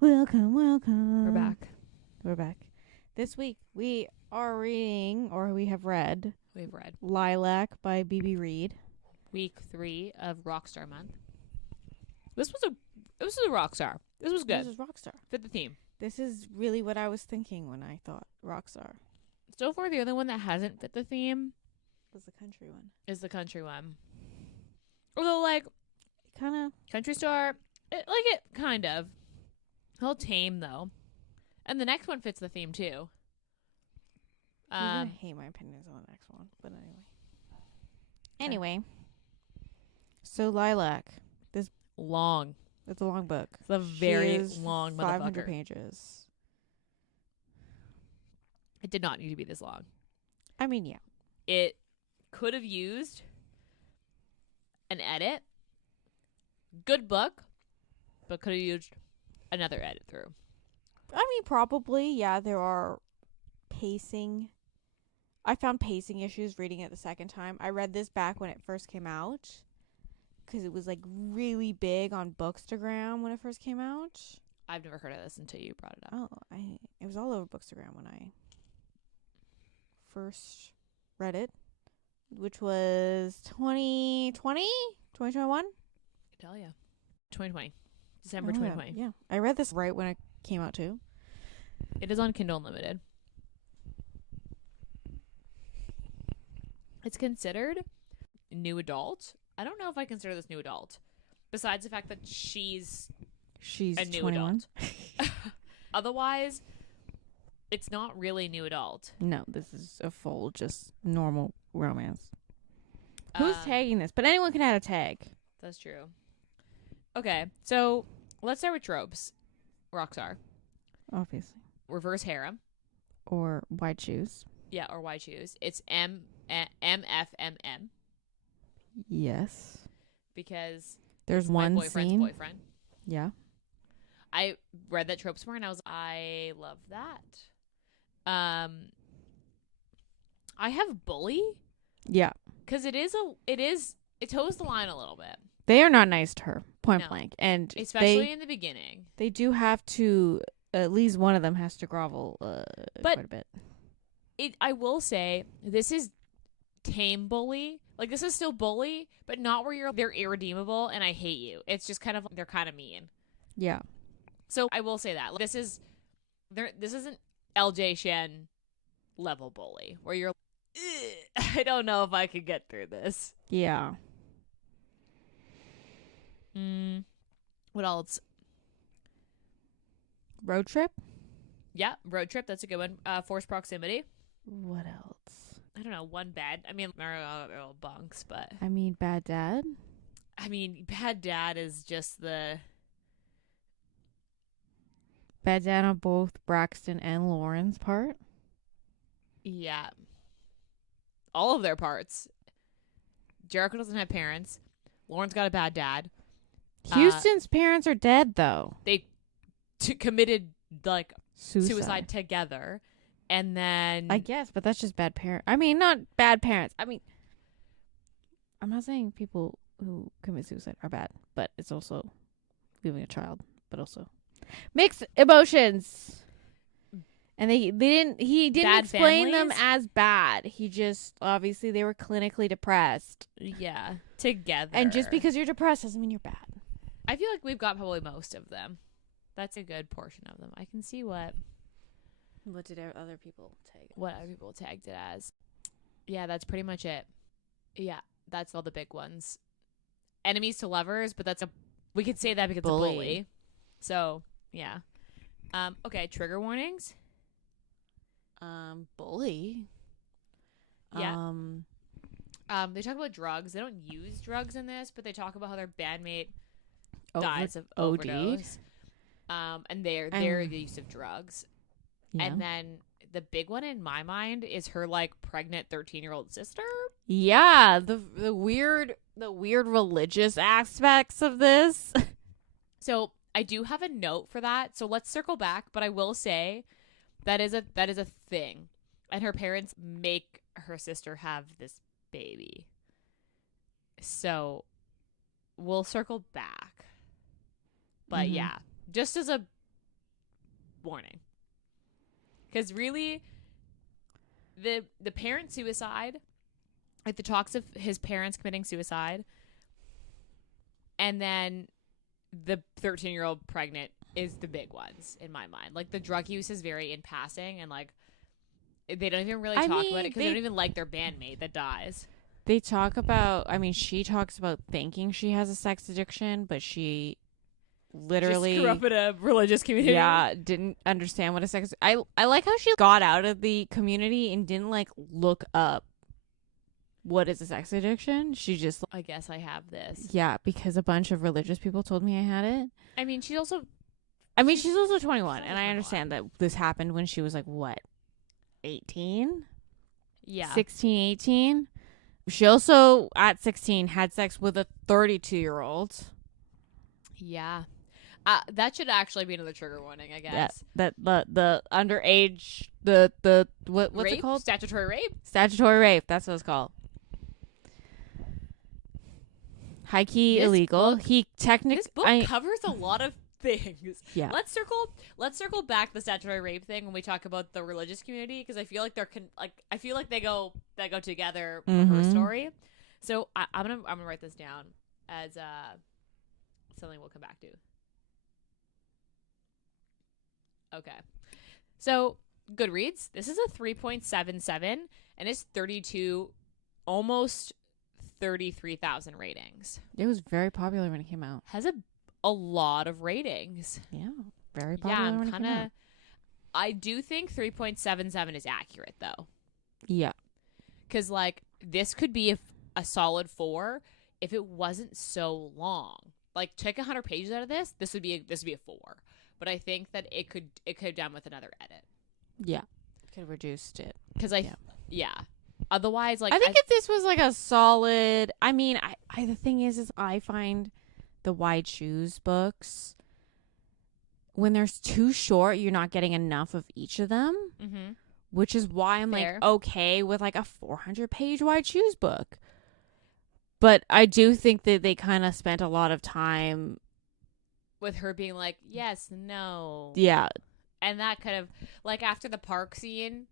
Welcome, welcome. We're back. We're back. This week we are reading, or we have read, We've read Lilac by B.B. Reid. week 3 of Rockstar month. This was a Rockstar. This was good. This is Rockstar. Fit the theme. This is really what I was thinking when I thought Rockstar. So far, the only one that hasn't fit the theme Was the country one. is the country one. Although, like, Kind of. Country Star, it kind of. A little tame, though. And the next one fits the theme, too. You're gonna hate my opinions on the next one, but anyway. Anyway. So Lilac. Long. It's a long book. It's a very She is long 500 motherfucker. pages. It did not need to be this long. I mean, yeah. It could have used an edit. Good book, but could have used another edit through. I mean, probably, yeah, there are pacing. I found pacing issues reading it the second time. I read this back when it first came out because it was like really big on Bookstagram when it first came out. I've never heard of this until you brought it up. Oh, it was all over Bookstagram when I first read it, which was 2020, 2021. I tell ya. 2020. December Oh, 2020. Yeah, I read this right when it came out too. It is on Kindle Unlimited. It's considered new adult. I don't know if I consider this new adult. Besides the fact that she's a new 21. adult. Otherwise, it's not really new adult. No, this is a full, just normal romance. Who's tagging this? But anyone can add a tag. That's true. Okay, so let's start with tropes. Rockstar. Obviously. Reverse harem. Or white shoes. Yeah, or why choose? It's MFMM Yes. because There's my one boyfriend's scene. boyfriend. Yeah. I read that trope somewhere and I love that. I have bully Yeah. because it toes the line a little bit, They are not nice to her, point No. blank. And especially in the beginning. they do have to, at least one of them has to grovel quite a bit. I will say this is tame bully. Like, this is still bully, but not where they're irredeemable and I hate you. It's just kind of, they're kind of mean. Yeah. So I will say that this isn't LJ Shen level bully where you're like, I don't know if I could get through this. Yeah. What else? Road trip? Yeah, road trip. That's a good one. Forced proximity. What else? I don't know. One bed. I mean, they're all bunks, but I mean, bad dad? I mean, bad dad is just the. Bad dad on both Braxton and Lauren's part? Yeah. All of their parts. Jericho doesn't have parents. Lauren's got a bad dad. Houston's parents are dead, though. They committed, like, Suicide together. And then. I guess, but that's just bad parent. I mean, not bad parents. I mean, I'm not saying people who commit suicide are bad, but it's also leaving a child, but also mixed emotions. And he didn't Bad explain them families? as bad. He just, obviously they were clinically depressed. Yeah. Together. And just because you're depressed doesn't mean you're bad. I feel like we've got probably most of them. That's a good portion of them. I can see what What did other people take? other people tagged it as. Yeah, that's pretty much it. Yeah, that's all the big ones. Enemies to lovers, but we could say that because Bully. it's a bully. So, yeah. Okay, trigger warnings. Bully. Yeah. They talk about drugs. They don't use drugs in this, but they talk about how their bandmate dies of OD'd. overdose. And their use of drugs. Yeah. And then the big one in my mind is her, like, pregnant 13-year-old sister. Yeah, the weird religious aspects of this. So I do have a note for that. So let's circle back, but I will say that is a thing. And her parents make her sister have this baby. So we'll circle back. But yeah, just as a warning. Because really, the parent suicide, like the talks of his parents committing suicide, and then the 13-year-old pregnant is the big ones in my mind. Like the drug use is very in passing, and like they don't even really talk about it because they don't even like their bandmate that dies. They talk about, I mean, she talks about thinking she has a sex addiction, but she literally just grew up in a religious community. Yeah, didn't understand what a sex. I like how she got out of the community and didn't like look up what is a sex addiction. She just, I guess I have this. Yeah, because a bunch of religious people told me I had it. I mean, she's also 21, and I understand that this happened when she was like what, 18? Yeah, 16, 18. She also at 16 had sex with a 32-year-old. Yeah. That should actually be another trigger warning, I guess. That the underage, the what's rape? it called? Statutory rape. Statutory rape. That's what it's called. High key illegal. He technically. This book covers a lot of things. Yeah. Let's circle back to the statutory rape thing when we talk about the religious community, because I feel like I feel like they go together for her story. So I'm gonna write this down as something we'll come back to. Okay. So, Goodreads, this is a 3.77 and it's 32, almost 33,000 ratings. It was very popular when it came out. Has a lot of ratings. Yeah, very popular when it came out. I do think 3.77 is accurate, though. Yeah. Because, like, this could be a solid 4 if it wasn't so long. Like, take 100 pages out of this, this would be a 4. But I think that it could have done with another edit. Yeah. Could have reduced it. Because yeah. Otherwise, like, I think if this was like a solid, I mean, I the thing is I find the Wide Shoes books, when they're too short, you're not getting enough of each of them. Mm-hmm. Which is why I'm Fair. like okay with like a 400-page Wide Shoes book. But I do think that they kind of spent a lot of time with her being like, yes, no. Yeah. And that kind of, like, after the park scene,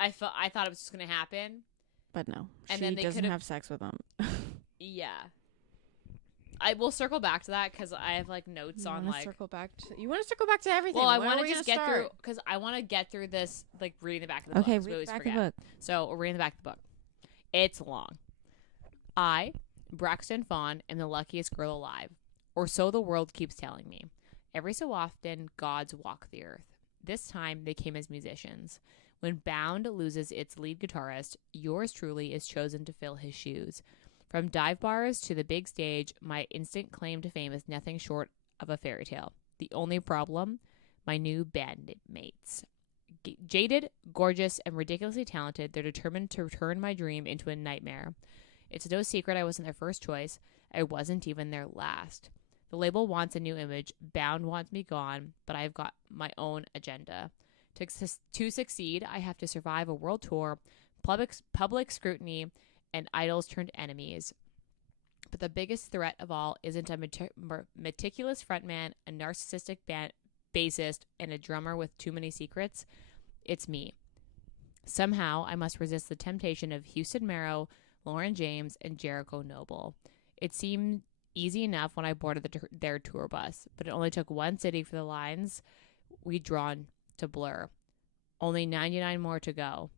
I thought it was just going to happen. But no. And she then they doesn't have sex with them. Yeah. I will circle back to that because I have, like, notes on, like... You want to circle back to everything. Well, I want to just get through, because I want to get through this, like, reading the back of the book. Okay, read the back of the book. So, we're reading the back of the book. It's long. I, Braxton Fawn, am the luckiest girl alive. Or so the world keeps telling me. Every so often, gods walk the earth. This time, they came as musicians. When Bound loses its lead guitarist, yours truly is chosen to fill his shoes. From dive bars to the big stage, my instant claim to fame is nothing short of a fairy tale. The only problem? My new bandmates. Jaded, gorgeous, and ridiculously talented, they're determined to turn my dream into a nightmare. It's no secret I wasn't their first choice. I wasn't even their last. The label wants a new image. Bound wants me gone, but I've got my own agenda. To succeed, I have to survive a world tour, public scrutiny, and idols turned enemies. But the biggest threat of all isn't a meticulous frontman, a narcissistic bassist, and a drummer with too many secrets. It's me. Somehow, I must resist the temptation of Houston Marrow, Lauren James, and Jericho Noble. It seemed easy enough when I boarded their tour bus, but it only took one city for the lines we'd drawn to blur. Only 99 more to go.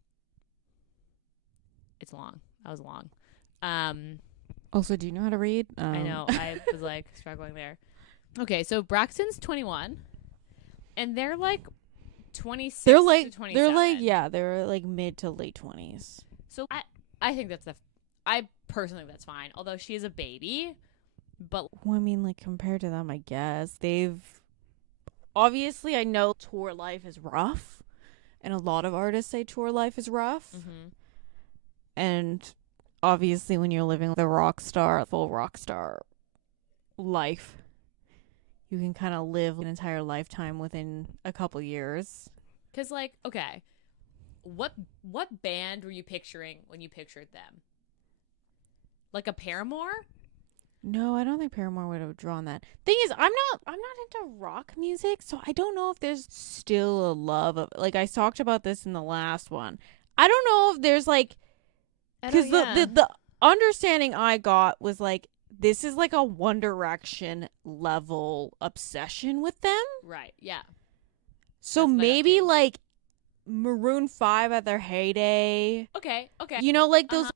It's long. That was long. Also, do you know how to read? I know. I was like struggling there. Okay, so Braxton's 21, and they're like 26 they're like, to 27. They're like mid to late 20s. So I think I personally think that's fine. Although she is a baby. But well, I mean, like, compared to them, I guess they've obviously, I know tour life is rough, and a lot of artists say tour life is rough. Mm-hmm. And obviously, when you're living the full rockstar life, you can kind of live an entire lifetime within a couple years. Because, like, okay, what band were you picturing when you pictured them? Like a Paramore? No, I don't think Paramore would have drawn that. Thing is, I'm not into rock music, so I don't know if there's still a love of, like, I talked about this in the last one. I don't know if there's like, because the understanding I got was like, this is like a One Direction level obsession with them. Right. Yeah. So That's what I got maybe too. like Maroon 5 at their heyday. Okay. Okay. You know, like those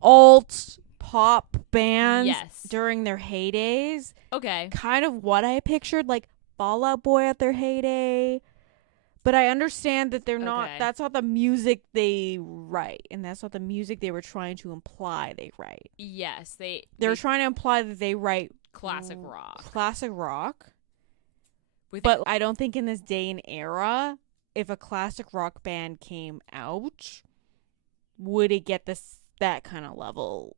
alt pop bands Yes. during their heydays. Okay. Kind of what I pictured, like Fall Out Boy at their heyday. But I understand that they're not, Okay. that's not the music they write. And that's not the music they were trying to imply they write. Yes. They were trying to imply that they write classic rock. Classic rock. But I don't think in this day and era, if a classic rock band came out, would it get that kind of level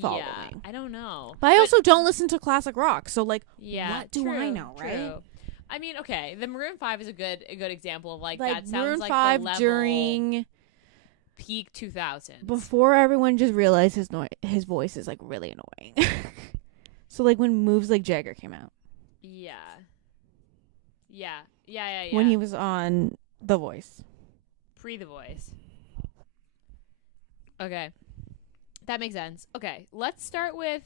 following? Yeah, I don't know. But I also don't listen to classic rock, so like, yeah, what do I know, right? True. I mean, okay, the Maroon 5 is a good example of like that sounds Maroon like 5 the level during peak 2000s. before everyone just realized his voice is like really annoying. So like when moves like Jagger came out. Yeah. When he was on The Voice. Pre The Voice. Okay. That makes sense. Okay, let's start with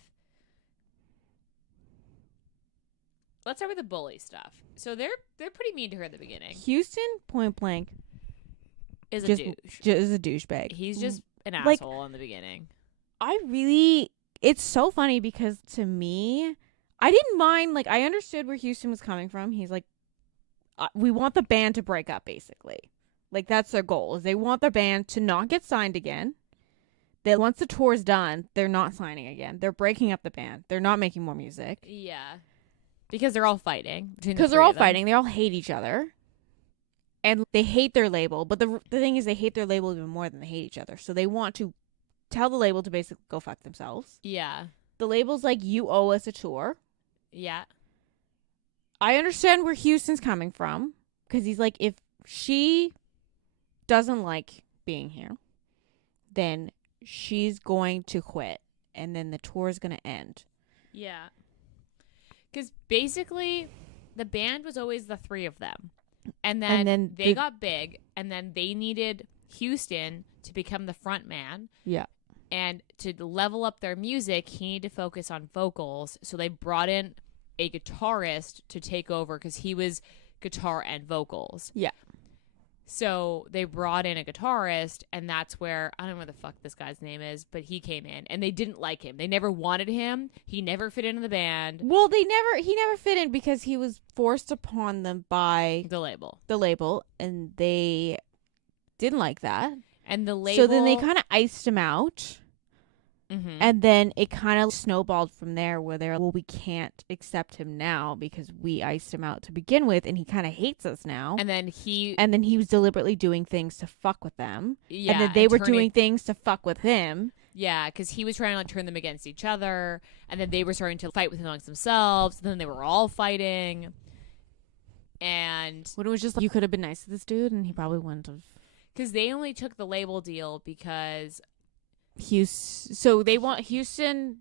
the bully stuff. So they're pretty mean to her at the beginning. Houston, point blank, Is a just douche. Just a douchebag. He's just an like, asshole in the beginning. It's so funny because to me, I didn't mind, like, I understood where Houston was coming from. He's like, we want the band to break up, basically. Like, that's their goal, is they want their band to not get signed again. That once the tour's done, they're not signing again. They're breaking up the band. They're not making more music. Yeah. Because they're all fighting. Because they're all fighting. They all hate each other. And they hate their label. But the thing is, they hate their label even more than they hate each other. So they want to tell the label to basically go fuck themselves. Yeah. The label's like, you owe us a tour. Yeah. I understand where Houston's coming from. Because he's like, if she doesn't like being here, then she's going to quit. And then the tour is going to end. Yeah. Because basically, the band was always the three of them. And then they got big. And then they needed Houston to become the front man. Yeah. And to level up their music, he needed to focus on vocals. So they brought in a guitarist to take over because he was guitar and vocals. Yeah. So they brought in a guitarist, and that's where, I don't know what the fuck this guy's name is, but he came in, and they didn't like him. They never wanted him. He never fit into the band. Well, he never fit in because he was forced upon them by The label. And they didn't like that. And the label. So then they kind of iced him out. Mm-hmm. And then it kind of snowballed from there where they're, well, we can't accept him now because we iced him out to begin with, and he kind of hates us now. And then he was deliberately doing things to fuck with them. Yeah. And then they were doing things to fuck with him. Yeah, because he was trying to like turn them against each other, and then they were starting to fight with amongst themselves. And then they were all fighting. And when it was just like, you could have been nice to this dude, and he probably wouldn't have. Because they only took the label deal because Houston. So they wanted Houston,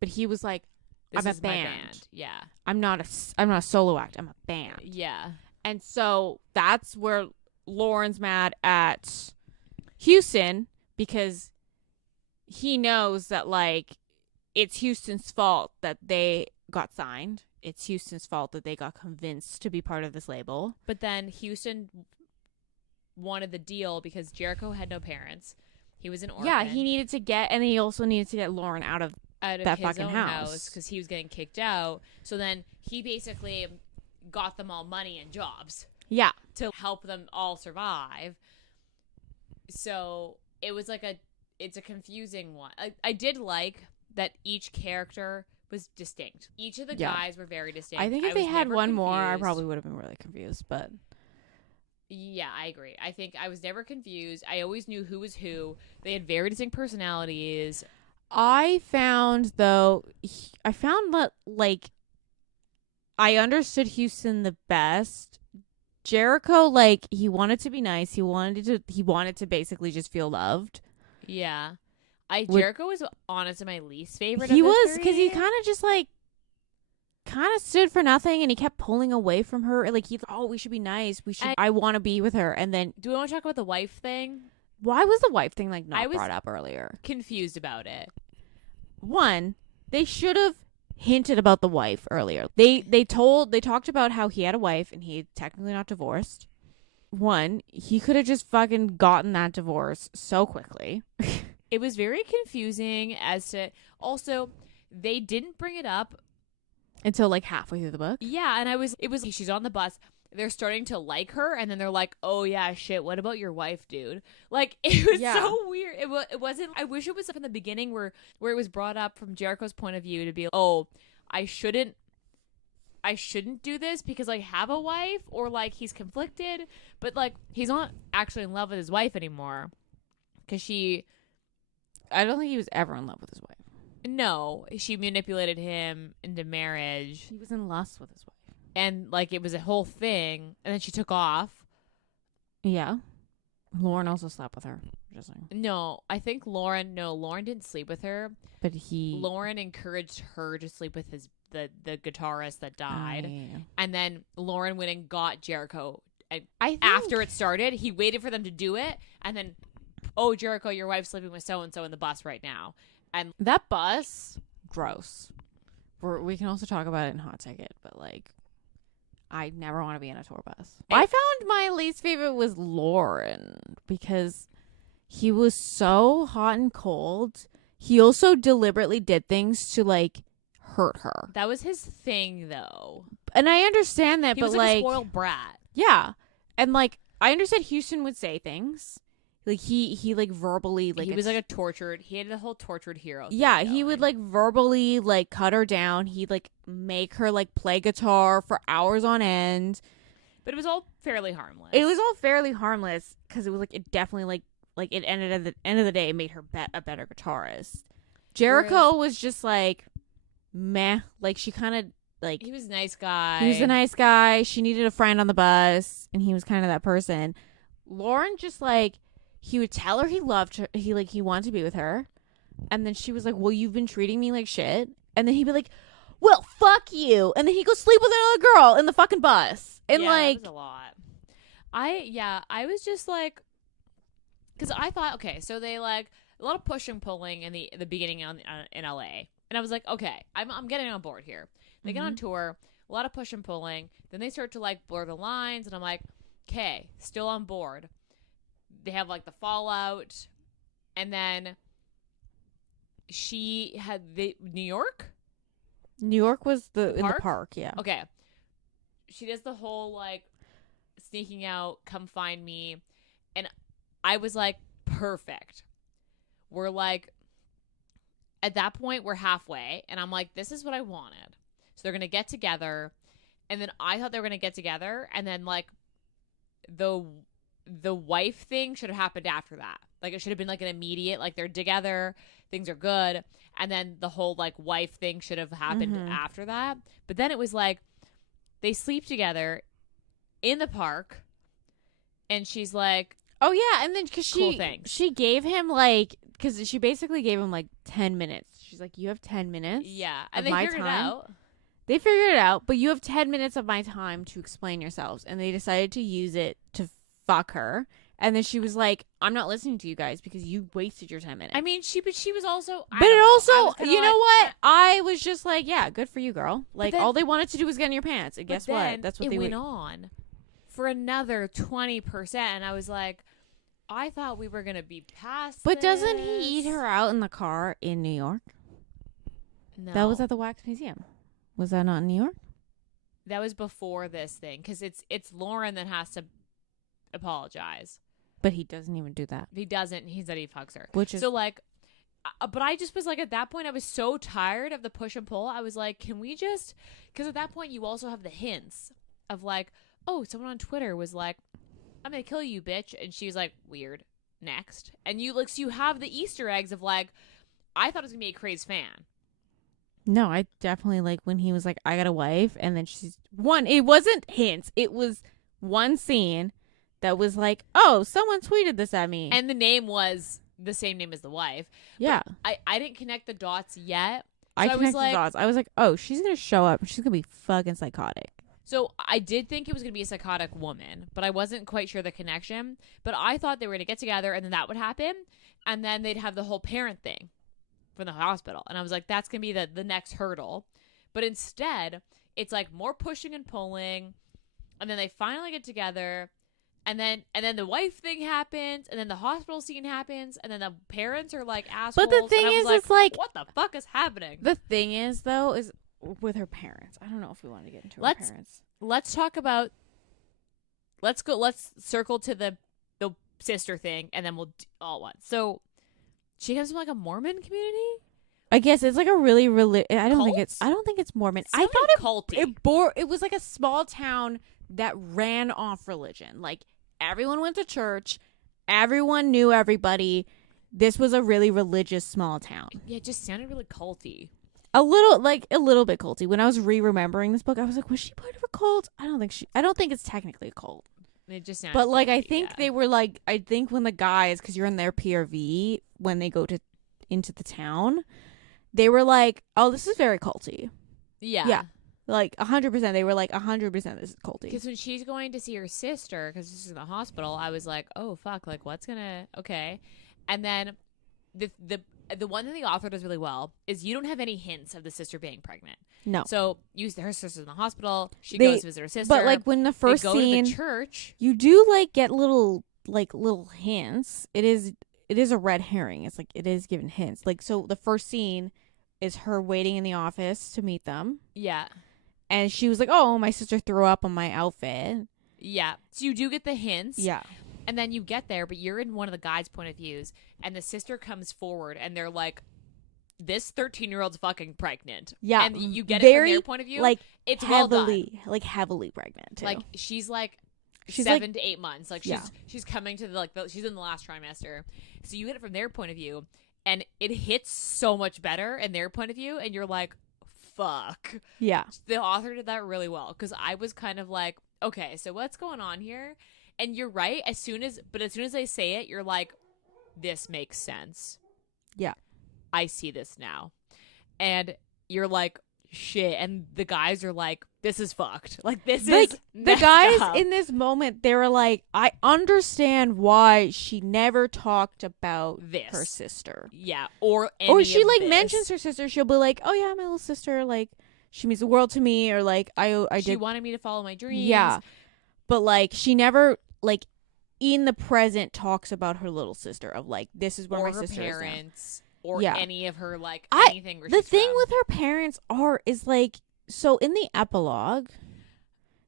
but he was like, this I'm is a my band. Yeah. I'm not a solo act. I'm a band. Yeah. And so that's where Lauren's mad at Houston because he knows that, like, it's Houston's fault that they got signed. It's Houston's fault that they got convinced to be part of this label. But then Houston wanted the deal because Jericho had no parents. He was an orphan. Yeah, and he also needed to get Lauren out of that his fucking own house because he was getting kicked out. So then he basically got them all money and jobs. Yeah. To help them all survive. So it was like it's a confusing one. I did like that each character was distinct. Each of the guys were very distinct. I think if they had one more, I probably would have been really confused, but yeah, I agree. I think I was never confused. I always knew who was who. They had very distinct personalities. I found that, like, I understood Houston the best. Jericho, like, he wanted to be nice. He wanted to basically just feel loved. Yeah. Jericho was honestly my least favorite. He of those was, because he kind of just like kind of stood for nothing, and he kept pulling away from her. Like he thought, oh, we should be nice. I want to be with her. And then, do we want to talk about the wife thing? why was the wife thing like I not was brought up earlier? Confused about it. One, they should have hinted about the wife earlier. They talked about how he had a wife and he's technically not divorced. One, he could have just fucking gotten that divorce so quickly. It was very confusing as to, also, they didn't bring it up until like halfway through the book. Yeah, and it was she's on the bus. They're starting to like her, and then they're like, "Oh yeah, shit. What about your wife, dude?" Like it was so weird. It wasn't. I wish it was from the beginning where it was brought up from Jericho's point of view to be, "Oh, I shouldn't do this because I have a wife," or like he's conflicted, but like he's not actually in love with his wife anymore because I don't think he was ever in love with his wife. No, she manipulated him into marriage. He was in lust with his wife. And, like, it was a whole thing. And then she took off. Yeah. Lauren also slept with her. Just saying. No, I think Lauren didn't sleep with her. But Lauren encouraged her to sleep with the guitarist that died. Yeah. And then Lauren went and got Jericho. And I think after it started, he waited for them to do it. And then, oh, Jericho, your wife's sleeping with so-and-so in the bus right now. And that bus, gross. We can also talk about it in Hot Ticket, but, like, I never want to be in a tour bus. I found my least favorite was Lauren because he was so hot and cold. He also deliberately did things to, like, hurt her. That was his thing, though. And I understand that, he but, was like a spoiled brat. Yeah. And, like, I understand Houston would say things. Like, he like, verbally, like... He was, like, he had the whole tortured hero thing. Yeah, he would, like, verbally, like, cut her down. He'd, like, make her, like, play guitar for hours on end. But it was all fairly harmless. It was all fairly harmless, because it was, like, it definitely, like, it ended at the end of the day, it made her a better guitarist. Jericho was just, like, meh. Like, she kind of, like... He was a nice guy. He was a nice guy. She needed a friend on the bus, and he was kind of that person. Lauren just, like... He would tell her he loved her. He wanted to be with her. And then she was like, well, you've been treating me like shit. And then he'd be like, well, fuck you. And then he'd go sleep with another girl in the fucking bus. And like, that was a lot. I was just like, because I thought, okay, so they like a lot of push and pulling in the beginning in LA. And I was like, okay, I'm getting on board here. They get on tour, a lot of push and pulling. Then they start to like blur the lines. And I'm like, okay, still on board. They have, like, the fallout. And then she had New York? New York was in the park, yeah. Okay. She does the whole, like, sneaking out, come find me. And I was like, perfect. We're, like, at that point, we're halfway. And I'm like, this is what I wanted. So they're going to get together. And then I thought they were going to get together. And then, like, the wife thing should have happened after that. Like, it should have been, like, an immediate, like, they're together, things are good, and then the whole, like, wife thing should have happened after that. But then it was, like, they sleep together in the park, and she's like... Oh, yeah, and then, because she gave him, like... Because she basically gave him, like, 10 minutes. She's like, you have 10 minutes and they figured it out. They figured it out, but you have 10 minutes of my time to explain yourselves. And they decided to use it to fuck her. And then she was like, I'm not listening to you guys because you wasted your 10 minutes. I mean, she was also... But it also, you know what? I was just like, yeah, good for you, girl. Like, all they wanted to do was get in your pants. And guess what? That's what they went on for another 20%. And I was like, I thought we were going to be past But this. doesn't he eat her out in the car in New York? No. That was at the Wax Museum. Was that not in New York? That was before this thing. Because it's Lauren that has to apologize. But he doesn't even do that. He doesn't. He said he fucks her. Which is... So, like... But I just was like, at that point, I was so tired of the push and pull. I was like, can we just... Because at that point, you also have the hints of like, oh, someone on Twitter was like, I'm going to kill you, bitch. And she was like, weird. Next. And you like, so you have the Easter eggs of like, I thought it was going to be a crazy fan. No, I definitely like when he was like, I got a wife. And then she's... One, it wasn't hints. It was one scene that was like, oh, someone tweeted this at me. And the name was the same name as the wife. Yeah. But I didn't connect the dots yet. I So connected the dots. I was like, oh, she's going to show up. She's going to be fucking psychotic. So I did think it was going to be a psychotic woman, but I wasn't quite sure the connection. But I thought they were going to get together and then that would happen. And then they'd have the whole parent thing from the hospital. And I was like, that's going to be the next hurdle. But instead, it's like more pushing and pulling. And then they finally get together. And then the wife thing happens. And then the hospital scene happens. And then the parents are like assholes. But the thing is, like, it's like, what the fuck is happening? The thing is, though, is with her parents. I don't know if we want to get into her parents. Let's talk about. Let's circle to the sister thing, and then we'll do all one. So, she comes from like a Mormon community. I guess it's like a really I don't Cult? think it's Mormon. Sounded I thought culty. it was like a small town that ran off religion. Like everyone went to church, everyone knew everybody. This was a really religious small town. Yeah, it just sounded really culty. A little bit culty. When I was remembering this book, I was like, was she part of a cult? I don't think it's technically a cult. It just sounded But like, culty, I think they were like, I think when the guys, because you're in their PRV when they go into the town, they were like, oh, this is very culty. Yeah. Like 100%. They were like 100% this is culty. Because when she's going to see her sister, because this is in the hospital, I was like, oh fuck, like what's gonna okay, and then the one thing the author does really well is you don't have any hints of the sister being pregnant. No. So her sister's in the hospital. She goes to visit her sister. But like when the first go scene, to the church, you do like get little hints. It is a red herring. It's like it is given hints. Like so, the first scene is her waiting in the office to meet them. Yeah. And she was like, "Oh, my sister threw up on my outfit." Yeah. So you do get the hints. Yeah. And then you get there, but you're in one of the guys' point of views, and the sister comes forward, and they're like, "This 13-year-old's fucking pregnant." Yeah. And you get it from their point of view. Like it's heavily, well done. heavily pregnant. Too. Like she's 7 like, to 8 months. Like she's coming to she's in the last trimester. So you get it from their point of view, and it hits so much better in their point of view, and you're like, fuck. Yeah. The author did that really well, because I was kind of like, okay, so what's going on here? And you're right, as soon as they say it, you're like, this makes sense. Yeah. I see this now. And you're like, shit. And the guys are like, this is fucked. Like, this is the guys up. In this moment, they were like, I understand why she never talked about her sister. Yeah. Or she mentions her sister. She'll be like, oh yeah, my little sister, like, she means the world to me, or like she wanted me to follow my dreams. Yeah. But like she never like in the present talks about her little sister of like, this is where or my her sister parents is or any of her like anything where the thing from. with her parents is like, so in the epilogue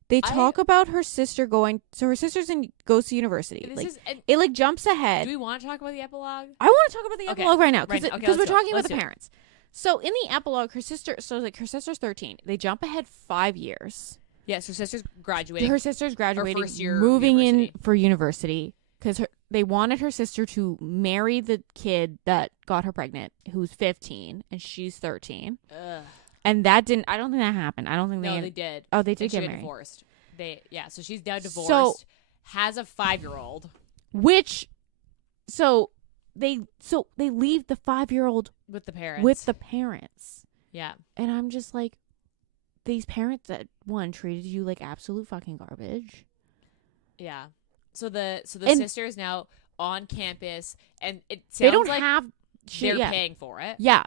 they talk about her sister her sister's goes to university. It like jumps ahead. Do we want to talk about the epilogue? I want to talk about the epilogue right now because we're talking about the parents. So in the epilogue, her sister's 13. They jump ahead 5 years. Yes, her sister's graduating. Her sister's graduating, first year moving university. in for university because they wanted her sister to marry the kid that got her pregnant, who's 15, and she's 13. Ugh. And that didn't. I don't think that happened. I don't think they did. Oh, they did get married. Divorced. So she's now divorced. So, has a 5-year-old. They leave the 5-year-old with the parents. Yeah. And I'm just like, these parents that treated you like absolute fucking garbage. Yeah. So the sister is now on campus, and it sounds they're paying for it. Yeah.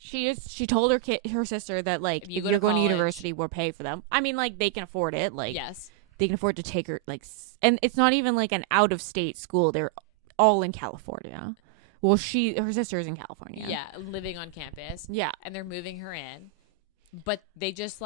She told her sister that like if you're going to university, we'll pay for them. I mean, like they can afford it. Like yes, they can afford to take her. Like, and it's not even like an out of state school. They're all in California. Well, her sister is in California. Yeah, living on campus. Yeah, and they're moving her in, but they just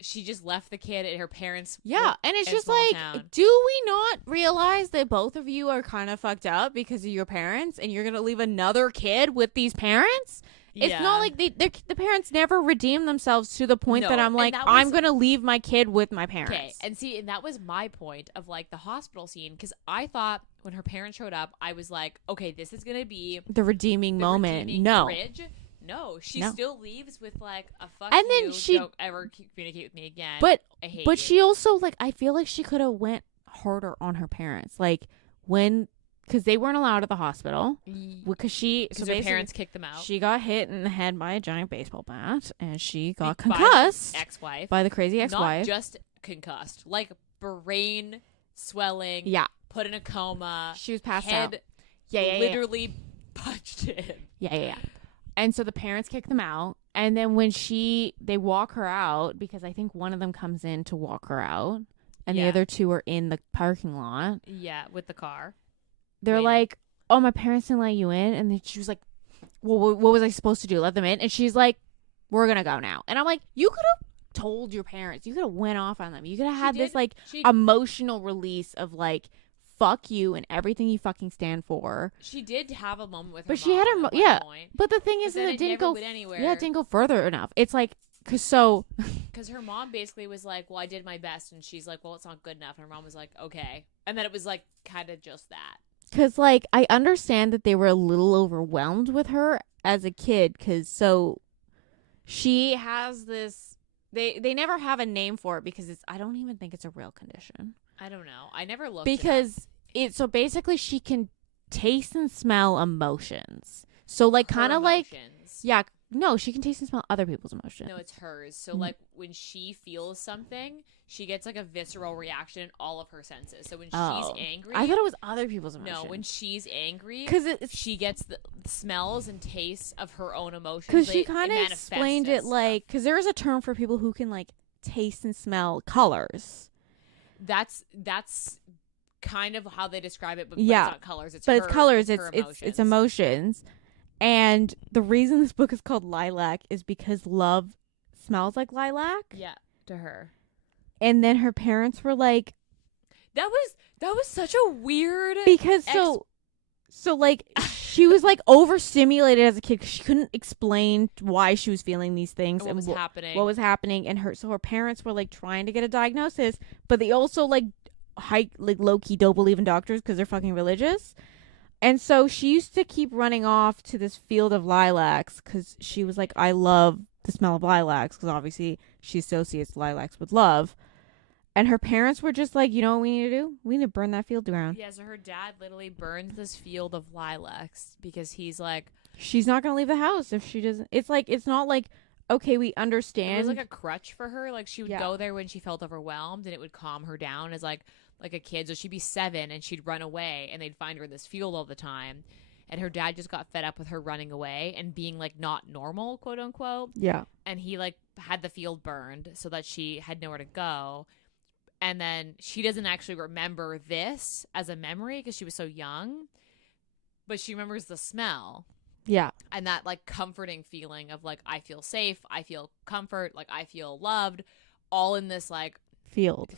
she just left the kid at her parents'. Yeah, and it's just like, do we not realize that both of you are kind of fucked up because of your parents, and you're gonna leave another kid with these parents? It's not like the parents never redeem themselves to the point that I'm like, I'm going to leave my kid with my parents. Okay, and that was my point of like the hospital scene, because I thought when her parents showed up, I was like, okay, this is going to be the redeeming moment. Bridge. No, she still leaves with like a fuck and then you, don't ever communicate with me again. But I hate but you. she also like, I feel like she could have went harder on her parents. Like because they weren't allowed at the hospital because Because her parents kicked them out. She got hit in the head by a giant baseball bat, and she got By concussed the ex-wife. by the crazy ex-wife. Not just concussed, like brain swelling. Yeah, put in a coma. she was passed head out. Yeah, literally punched in. Yeah. And so the parents kick them out, and then when they walk her out, because I think one of them comes in to walk her out, and the other two are in the parking lot. Yeah, with the car. They're waiting. like, "Oh, my parents didn't let you in," and then she was like, "Well, what was I supposed to do? Let them in?" And she's like, "We're gonna go now." And I'm like, "You could have told your parents. You could have went off on them. You could have had this like emotional release of like." Fuck you and everything you fucking stand for. She did have a moment with her but she had her point. But the thing is that it didn't go anywhere. Yeah, it didn't go further enough. It's like because her mom basically was like, well, I did my best, and she's like, well, it's not good enough, and her mom was like, okay, and then it was like kind of just that. Because like I understand that they were a little overwhelmed with her as a kid, because she has this. They never have a name for it because I don't even think it's a real condition. I don't know. I never looked because so basically she can taste and smell emotions. So like kind of like no, she can taste and smell other people's emotions. No, it's hers. So like when she feels something, she gets like a visceral reaction in all of her senses. So when she's angry, I thought it was other people's emotions. No, when she's angry, because she gets the smells and tastes of her own emotions. Because she kind of explained it like because there is a term for people who can like taste and smell colors. That's kind of how they describe it, but it's not colors. It's colors. It's emotions. And the reason this book is called Lilac is because love smells like lilac. Yeah, to her. And then her parents were like, that was such a weird because so like she was like overstimulated as a kid. She couldn't explain why she was feeling these things and what was happening, and her parents were like trying to get a diagnosis, but they also like low key don't believe in doctors because they're fucking religious. And so she used to keep running off to this field of lilacs because she was like, I love the smell of lilacs, because obviously she associates lilacs with love. And her parents were just like, you know what we need to do? We need to burn that field down. Yeah, so her dad literally burns this field of lilacs because he's like, she's not going to leave the house if she doesn't. It's like, it's not like, okay, we understand. It was like a crutch for her. Like she would go there when she felt overwhelmed, and it would calm her down as like a kid. So she'd be 7 and she'd run away, and they'd find her in this field all the time. And her dad just got fed up with her running away and being like not normal, quote unquote. Yeah. And he like had the field burned so that she had nowhere to go. And then she doesn't actually remember this as a memory because she was so young, but she remembers the smell. Yeah. And that like comforting feeling of like, I feel safe, I feel comfort, like I feel loved, all in this like field.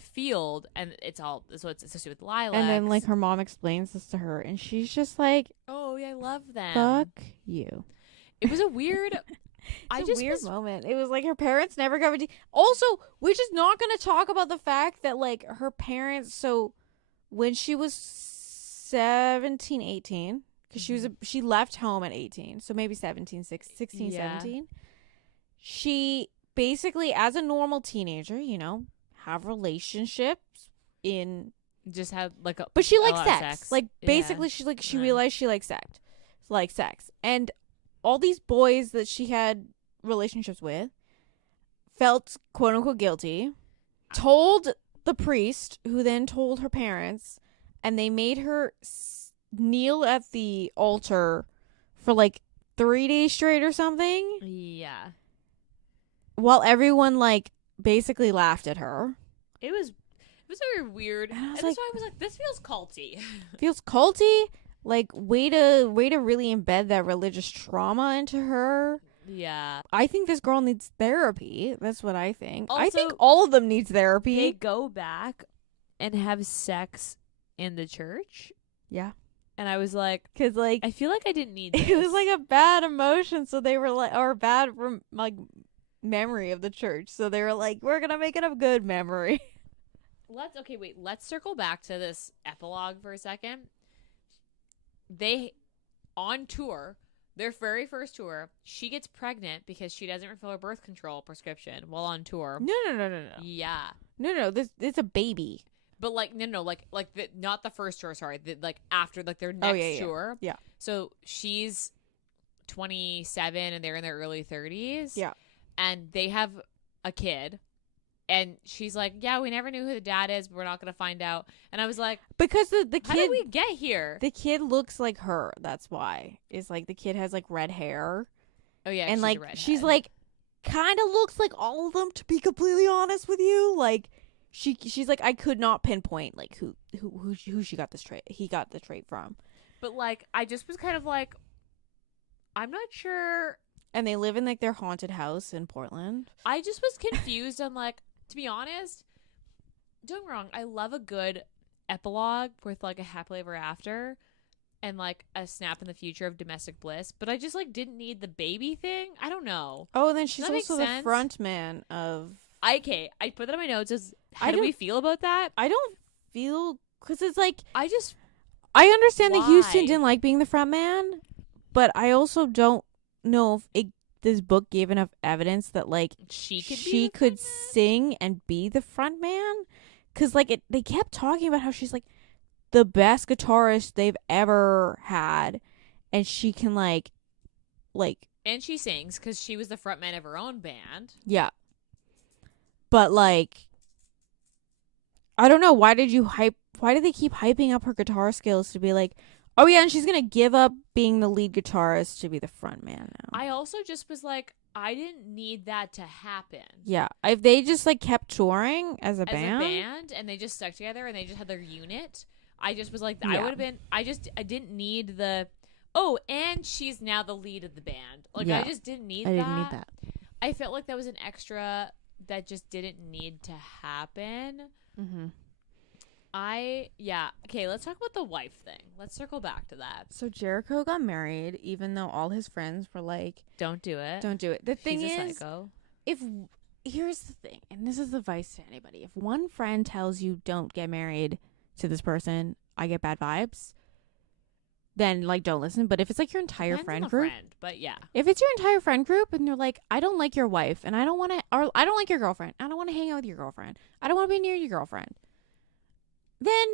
And it's associated with lilacs. And then like her mom explains this to her, and she's just like, oh yeah, I love them. Fuck you. It was a weird weird moment. It was like her parents never got also, we're just not going to talk about the fact that like her parents, so when she was 17, 18, because she left home at 18, so maybe 16, 17, she basically, as a normal teenager, you know, have relationships in just had like a, but she likes sex. Like basically she realized she likes sex. And all these boys that she had relationships with felt quote unquote guilty, told the priest, who then told her parents, and they made her kneel at the altar for like 3 days straight or something. Yeah. While everyone like basically laughed at her. It was very weird. And that's why I was like, this feels culty. Feels culty? Like way to really embed that religious trauma into her. Yeah. I think this girl needs therapy. That's what I think. Also, I think all of them needs therapy. They go back and have sex in the church. Yeah. And I was like, because like I feel like I didn't need this. It was like a bad emotion, so they were like, or a bad like memory of the church, so they were like, we're gonna make it a good memory. Let's circle back to this epilogue for a second. They on tour, their very first tour, she gets pregnant because she doesn't refill her birth control prescription while on tour. No. Yeah. No. This it's a baby. But like no, like not the first tour. Sorry, like after like their next tour. Yeah. So she's 27 and they're in their early 30s. Yeah. And they have a kid. And she's like, yeah, we never knew who the dad is, but we're not going to find out. And I was like, because the kid, how did we get here? The kid looks like her. That's why. It's like the kid has like red hair. Oh yeah, and like she's like kind of looks like all of them. To be completely honest with you, like she's like I could not pinpoint like who she got this trait. He got the trait from. But like I just was kind of like, I'm not sure. And they live in like their haunted house in Portland. I just was confused on like, to be honest, don't get me wrong, I love a good epilogue with like a happily ever after and like a snap in the future of domestic bliss, but I just like didn't need the baby thing. I don't know. Oh, and then she's Does that also make the sense? front man of I put that on my notes as how do we feel about that? I don't feel because it's like I I understand that Houston why? didn't like being the front man, but I also don't know if this book gave enough evidence that like she could sing and be the front man, because like they kept talking about how she's like the best guitarist they've ever had, and she can like and she sings because she was the front man of her own band. Yeah, but like I don't know, why did they keep hyping up her guitar skills to be like, oh yeah, and she's gonna give up being the lead guitarist to be the front man now. I also just was like, I didn't need that to happen. Yeah, if they just like kept touring as a band, and they just stuck together and they just had their unit, I just was like, Yeah. I would have been. I didn't need the. Oh, and she's now the lead of the band. Like Yeah. I just didn't need I that. didn't need that. I felt like that was an extra that just didn't need to happen. Mm-hmm. Okay, let's talk about the wife thing. Let's circle back to that. So Jericho got married, even though all his friends were like, Don't do it. "Don't do it." The thing He's a is, psycho. here's the thing, and this is advice to anybody: if one friend tells you don't get married to this person, I get bad vibes. Then like don't listen. But if it's like your entire Depends friend on the group, friend, but yeah. if it's your entire friend group and they're like, I don't like your wife and I don't want to, or I don't like your girlfriend, I don't want to hang out with your girlfriend, I don't want to be near your girlfriend, then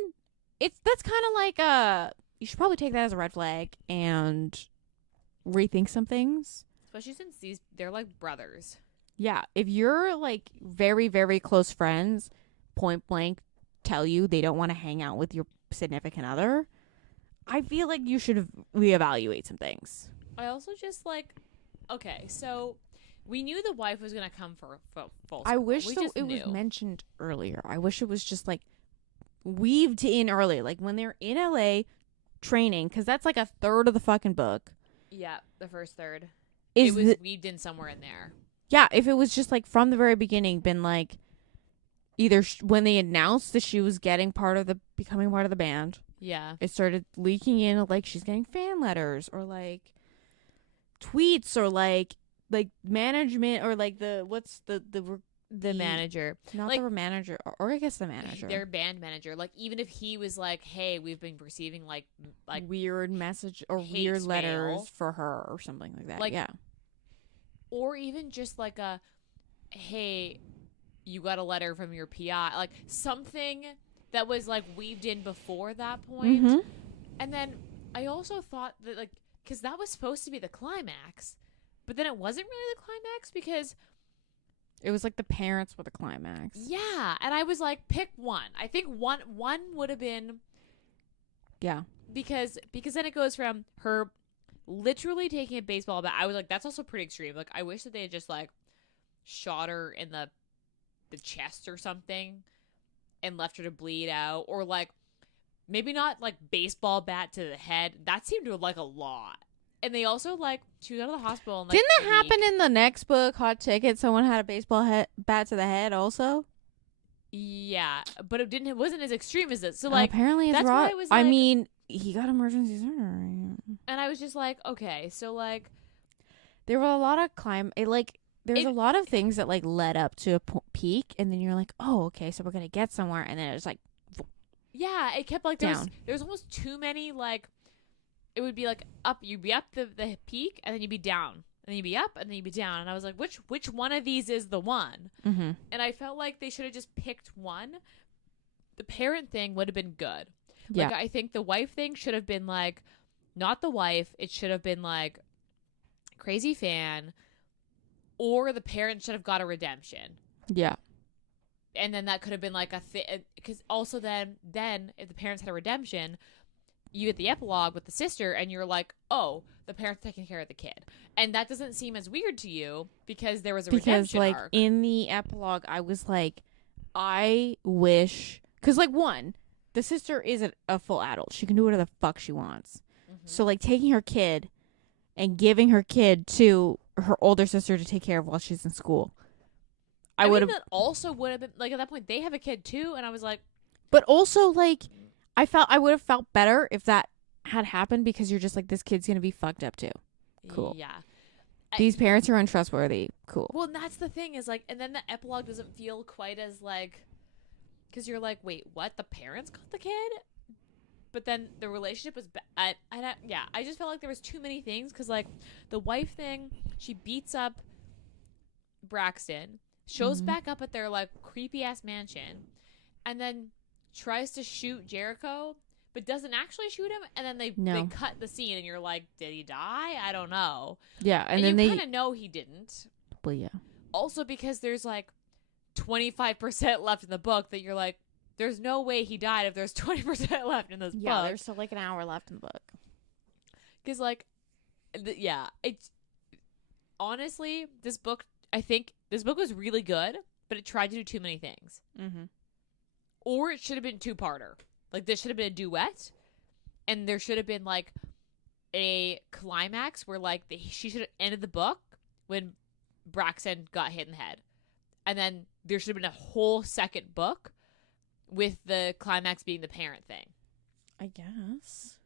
that's kind of like you should probably take that as a red flag and rethink some things. Especially since they're like brothers. Yeah, if you're like very, very close friends, point blank tell you they don't want to hang out with your significant other, I feel like you should reevaluate some things. I also just like, okay, so we knew the wife was gonna come for full. I wish we so just it knew. was mentioned earlier. I wish it was just like weaved in early, like when they're in LA training, because that's like a third of the fucking book. Yeah, the first third. Is it was weaved in somewhere in there. Yeah, if it was just like from the very beginning, been like either when they announced that she was becoming part of the band. Yeah, it started leaking in like she's getting fan letters or like tweets or like management or like the manager, not like, the manager or I guess the manager, their band manager. Like even if he was like, hey, we've been receiving like weird message or hate weird letters mail for her or something like that. Like, yeah, or even just like a, hey, you got a letter from your PI, like something that was like weaved in before that point. Mm-hmm. And then I also thought that like, because that was supposed to be the climax, but then it wasn't really the climax because it was like the parents were the climax. Yeah, and I was like, pick one. I think one would have been, yeah, because then it goes from her literally taking a baseball bat. I was like, that's also pretty extreme. Like I wish that they had just like shot her in the chest or something and left her to bleed out, or like maybe not like baseball bat to the head. That seemed to like a lot. And they also like she was out of the hospital. And, like, didn't that happen in the next book, Hot Ticket? Someone had a baseball bat to the head also. Yeah, but it wasn't as extreme as this. So like apparently it's that's raw. why it was. I Like, mean, he got emergency surgery, and I was just like, okay, so like there were a lot of there's a lot of things that like led up to a peak, and then you're like, oh, okay, so we're gonna get somewhere, and then it's like, yeah, it kept like down. There was almost too many like. It would be like you'd be up the peak, and then you'd be down, and then you'd be up, and then you'd be down, and I was like, which one of these is the one? Mm-hmm. And I felt like they should have just picked one. the parent thing would have been good. Yeah. Like, I think the wife thing should have been like, not the wife. It should have been like crazy fan, or the parent should have got a redemption. Yeah. And then that could have been like a thing. Because also then if the parents had a redemption, you get the epilogue with the sister, and you're like, oh, the parents taking care of the kid. And that doesn't seem as weird to you because there was a redemption like, arc. in the epilogue, I was like, I wish... Because, like, one, the sister isn't a full adult. She can do whatever the fuck she wants. Mm-hmm. So, like, taking her kid and giving her kid to her older sister to take care of while she's in school. I would have... That also would have been... Like, at that point, they have a kid, too. And I was like... But also, like... I would have felt better if that had happened, because you're just like, this kid's gonna be fucked up too. Cool. Yeah. These parents are untrustworthy. Cool. Well, and that's the thing is like, and then the epilogue doesn't feel quite as like, because you're like, wait, what? The parents got the kid? But then the relationship was bad. I just felt like there was too many things, because like the wife thing, she beats up Braxton, shows back up at their like creepy ass mansion, and then tries to shoot Jericho, but doesn't actually shoot him, and then they cut the scene, and you're like, did he die? I don't know. Yeah, and then you kind of know he didn't. Well, yeah. Also, because there's like 25% left in the book, that you're like, there's no way he died if there's 20% left in this book. Yeah, there's still like an hour left in the book. Because like, it's honestly, I think this book was really good, but it tried to do too many things. Mm-hmm. Or it should have been two-parter. Like, this should have been a duet. And there should have been, like, a climax where, like, she should have ended the book when Braxton got hit in the head. And then there should have been a whole second book with the climax being the parent thing. I guess.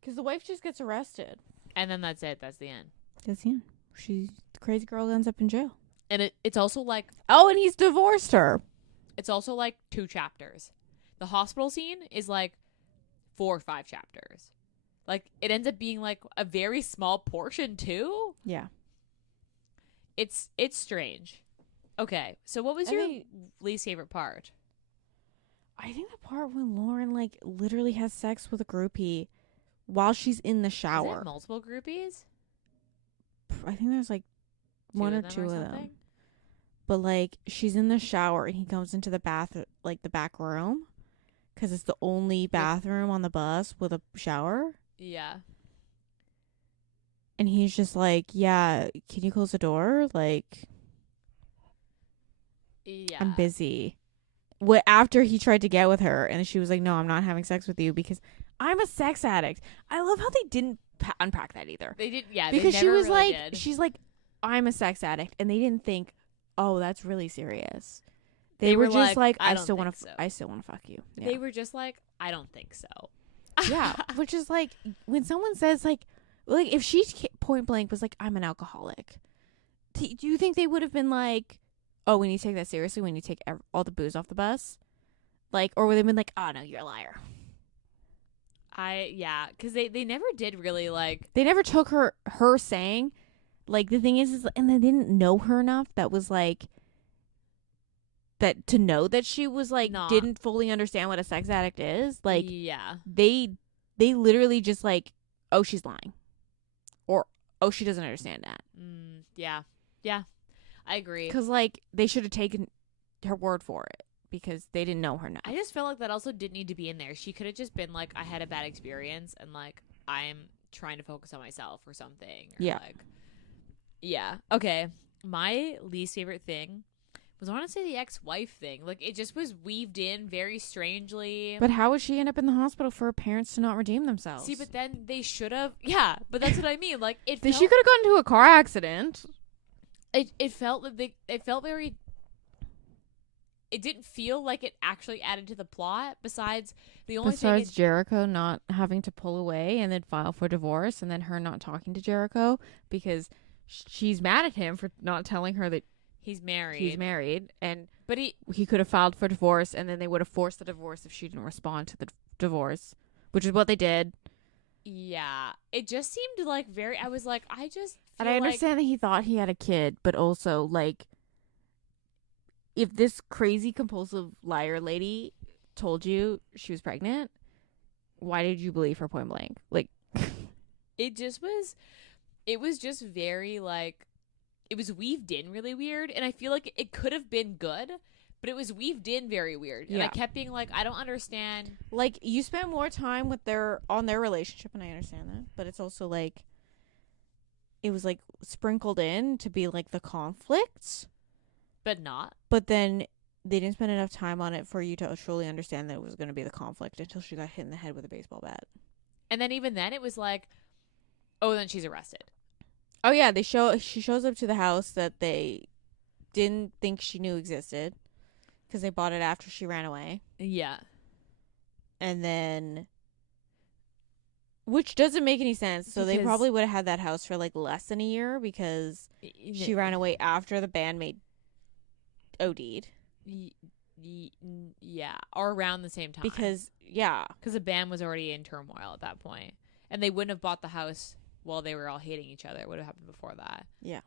Because the wife just gets arrested. And then that's it. That's the end. That's the end. The crazy girl ends up in jail. And it's also, like... Oh, and he's divorced her. It's also, like, 2 chapters. The hospital scene is, like, 4 or 5 chapters. Like, it ends up being, like, a very small portion, too. Yeah. It's strange. Okay, so what was your least favorite part? I think the part when Lauren, like, literally has sex with a groupie while she's in the shower. Is it multiple groupies? I think there's, like, 1 or 2 of them. But, like, she's in the shower, and he comes into the the back room, because it's the only bathroom on the bus with a shower. Yeah. And he's just like, yeah, can you close the door? Like, yeah, I'm busy. After he tried to get with her, and she was like, no, I'm not having sex with you because I'm a sex addict. I love how they didn't unpack that either. They did, yeah. Because she was really like, she's like, I'm a sex addict, and they didn't think, oh, that's really serious. They were just like, I still want to fuck you. Yeah. They were just like, I don't think so. Yeah, which is like, when someone says like if she point blank was like, I'm an alcoholic, do you think they would have been like, oh, we need to take that seriously, we need to take all the booze off the bus? Like, or would they have been like, oh no, you're a liar? Because they never did really like. They never took her saying, like, the thing is, and they didn't know her enough that was like, that to know that she was like, didn't fully understand what a sex addict is. Like, yeah, they literally just like, oh, she's lying, or oh, she doesn't understand that. Yeah, I agree. Because like, they should have taken her word for it, because they didn't know her enough. I just felt like that also didn't need to be in there. She could have just been like, I had a bad experience, and like, I'm trying to focus on myself or something. Or yeah. Like, yeah. Okay. My least favorite thing was, I want to say, the ex-wife thing. Like, it just was weaved in very strangely. But how would she end up in the hospital for her parents to not redeem themselves? See, but then they should have. Yeah, but that's what I mean. Like, she could have gotten into a car accident. It felt very. It didn't feel like it actually added to the plot. Besides Jericho not having to pull away and then file for divorce, and then her not talking to Jericho because she's mad at him for not telling her that he's married. But he could have filed for divorce, and then they would have forced the divorce if she didn't respond to the divorce, which is what they did. Yeah, it just seemed like very. I was like, I just. And I understand that he thought he had a kid, but also like, if this crazy compulsive liar lady told you she was pregnant, why did you believe her point blank? Like, It just was. It was just very like. It was weaved in really weird, and I feel like it could have been good, but it was weaved in very weird. And I kept being like, I don't understand. Like, you spent more time with their relationship, and I understand that, but it's also like it was like sprinkled in to be like the conflicts, But not. but then they didn't spend enough time on it for you to truly understand that it was going to be the conflict until she got hit in the head with a baseball bat. And then even then, it was like, oh, then she's arrested. Oh yeah, she shows up to the house that they didn't think she knew existed because they bought it after she ran away. Yeah. And then, which doesn't make any sense. So they probably would have had that house for like less than a year because she ran away after the bandmate OD'd. Yeah, or around the same time. Because the band was already in turmoil at that point, and they wouldn't have bought the house while they were all hating each other. It would have happened before that. Yeah.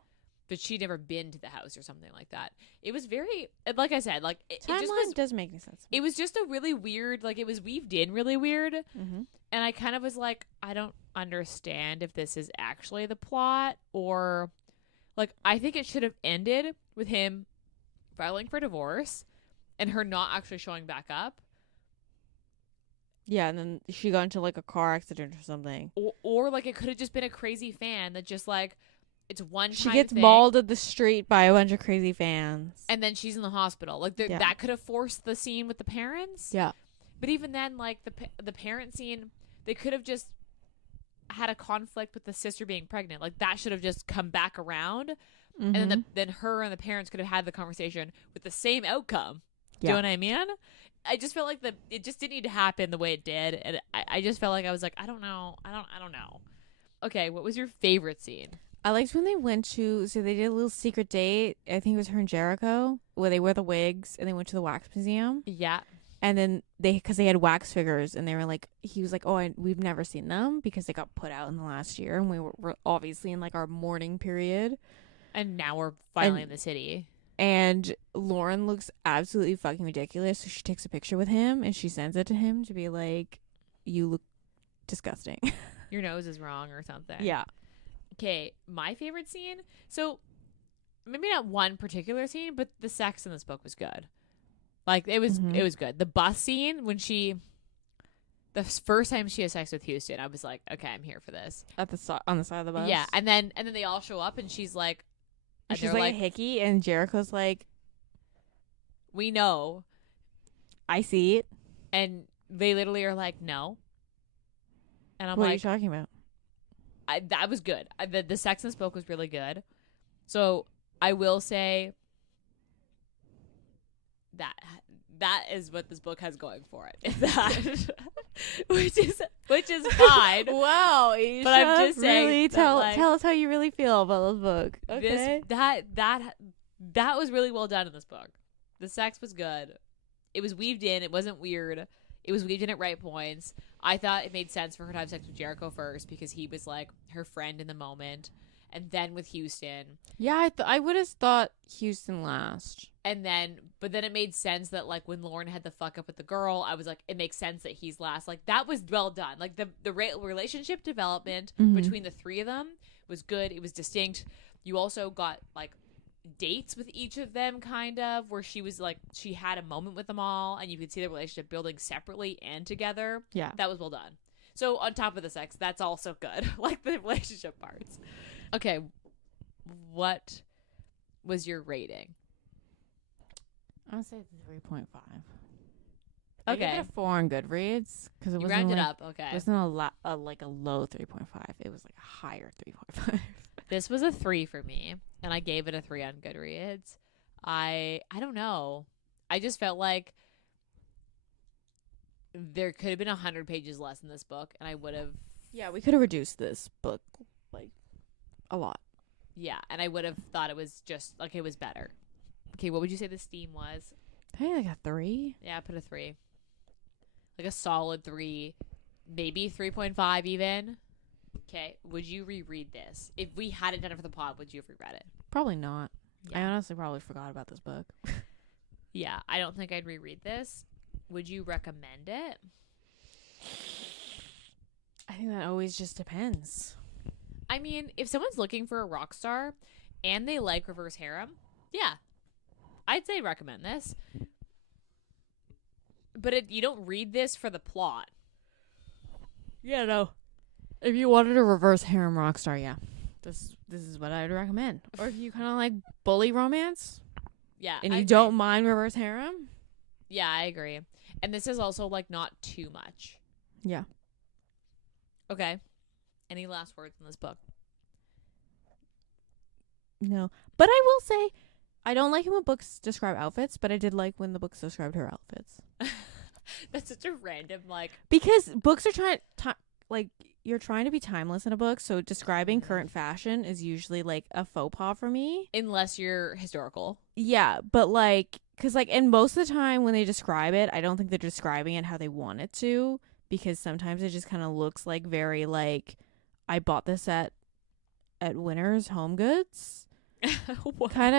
But she'd never been to the house or something like that. It was very, like I said, like it timeline just was, doesn't make any sense. It was just a really weird, like it was weaved in really weird, mm-hmm. and I kind of was like, I don't understand if this is actually the plot or, like, I think it should have ended with him filing for divorce and her not actually showing back up. Yeah, and then she got into like a car accident or something. Or like it could have just been a crazy fan that just like it's one time she gets thing, mauled at the street by a bunch of crazy fans, and then she's in the hospital. Like that could have forced the scene with the parents. Yeah, but even then, like the parent scene, they could have just had a conflict with the sister being pregnant. Like that should have just come back around, mm-hmm. and then her and the parents could have had the conversation with the same outcome. Do you know what I mean? I just felt like it just didn't need to happen the way it did, and I just felt like I was like, I don't know. Okay, what was your favorite scene? I liked when they went so they did a little secret date. I think it was her and Jericho, where they wear the wigs and they went to the wax museum. Yeah. And then because they had wax figures, and they were like, he was like, oh, we've never seen them because they got put out in the last year, and we're obviously in like our mourning period. And now we're finally in the city. And Lauren looks absolutely fucking ridiculous. So she takes a picture with him and she sends it to him to be like, you look disgusting. Your nose is wrong or something. Yeah. Okay, my favorite scene. So maybe not one particular scene, but the sex in this book was good. Like it was good. The bus scene when the first time she has sex with Houston, I was like, okay, I'm here for this. On the side of the bus. Yeah, and then they all show up and she's like, and she's like a hickey, and Jericho's like, we know. I see it. And they literally are like, no. And I'm what like, are you talking about? That was good. The sex in this book was really good. So I will say that is what this book has going for it. That, which is fine. Wow, Ayesha, but I'm just saying. Really tell us how you really feel about this book. Okay. That was really well done in this book. The sex was good. It was weaved in. It wasn't weird. It was weaved in at right points. I thought it made sense for her to have sex with Jericho first because he was like her friend in the moment, and then with Houston. Yeah, I would have thought Houston last. But then it made sense that like when Lauren had the fuck up with the girl, I was like, it makes sense that he's last. Like that was well done. Like the relationship development between the three of them was good. It was distinct. You also got like dates with each of them, kind of, where she was like, she had a moment with them all, and you could see the relationship building separately and together. Yeah, that was well done. So on top of the sex, that's also good. Like the relationship parts. Okay, what was your rating? I'm gonna say 3.5. Okay, I gave it a 4 on Goodreads because it you wasn't rounded like, up. Okay, it wasn't like a low 3.5. It was like a higher 3.5. This was a 3 for me, and I gave it a 3 on Goodreads. I don't know. I just felt like there could have been 100 pages less in this book, and I would have. Yeah, we could have reduced this book like a lot. Yeah, and I would have thought it was just like it was better. Okay, what would you say the steam was? I think like a 3. Yeah, I put a 3. Like a solid 3, maybe 3.5 even. Okay, would you reread this? If we hadn't done it for the pod, would you have reread it? Probably not. Yeah. I honestly probably forgot about this book. Yeah, I don't think I'd reread this. Would you recommend it? I think that always just depends. I mean, if someone's looking for a rock star and they like reverse harem, yeah, I'd say recommend this. But you don't read this for the plot. Yeah, no. If you wanted a reverse harem rockstar, yeah, this is what I'd recommend. Or if you kind of like bully romance, Yeah, and I you agree. don't mind reverse harem, Yeah, I agree. And this is also like not too much. yeah. Okay. Any last words in this book? No, but I will say, I don't like it when books describe outfits, but I did like when the books described her outfits. That's such a random like. Because books are like you're trying to be timeless in a book, so describing current fashion is usually like a faux pas for me. Unless you're historical. Yeah, but like, cause like, and most of the time when they describe it, I don't think they're describing it how they want it to, because sometimes it just kind of looks like very like, I bought this at Winners Home Goods kind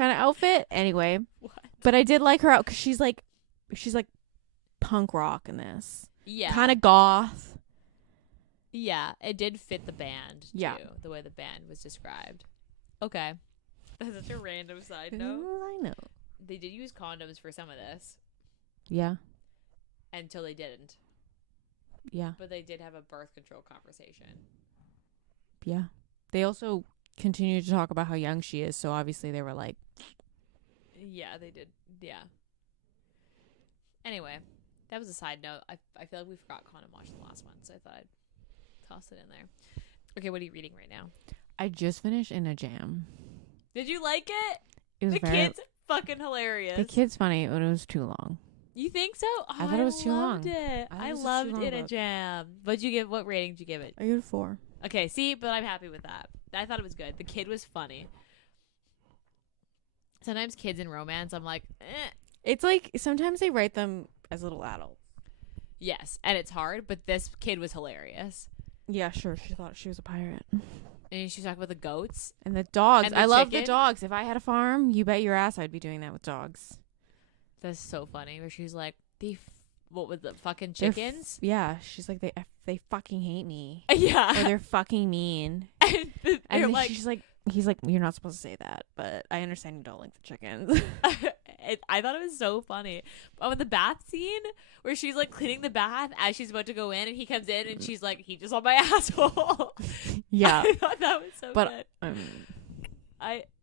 of outfit. Anyway, What? but I did like her out because she's like punk rock in this, Yeah. kind of goth. Yeah, it did fit the band, too, Yeah. the way the band was described. Okay. That's such a random side note. I know. They did use condoms for some of this, Yeah, until they didn't. yeah, But they did have a birth control conversation. yeah. They also continue to talk about how young she is, so obviously they were like, Yeah, they did. Yeah. Anyway, that was a side note. I feel like we forgot condom watch the last one, so I thought I'd toss it in there. Okay, what are you reading right now? I just finished In a Jam. Did you like it? It was The very, kid's fucking hilarious. the kid's funny, but it was too long. You think so? Oh, I thought it was too loved long. It. I thought I it was a too loved long In a book. Jam. What rating did you give it? I give it 4. Okay, see, but I'm happy with that. I thought it was good. The kid was funny. Sometimes kids in romance, I'm like, eh. It's like sometimes they write them as little adults. Yes, and it's hard, but this kid was hilarious. Yeah, sure. She thought she was a pirate. And she was talking about the goats. And the dogs. And the I love the chicken. dogs. If I had a farm, you bet your ass I'd be doing that with dogs. That's so funny. Where she's like, what was the fucking They're chickens? Yeah, she's like, they fucking hate me. Yeah. Or they're fucking mean. And And they're then like, he's like, you're not supposed to say that, but I understand you don't like the chickens. I thought it was so funny. Oh, in the bath scene where she's like cleaning the bath as she's about to go in, and he comes in and she's like, he just on my asshole. Yeah. I thought that was so But good.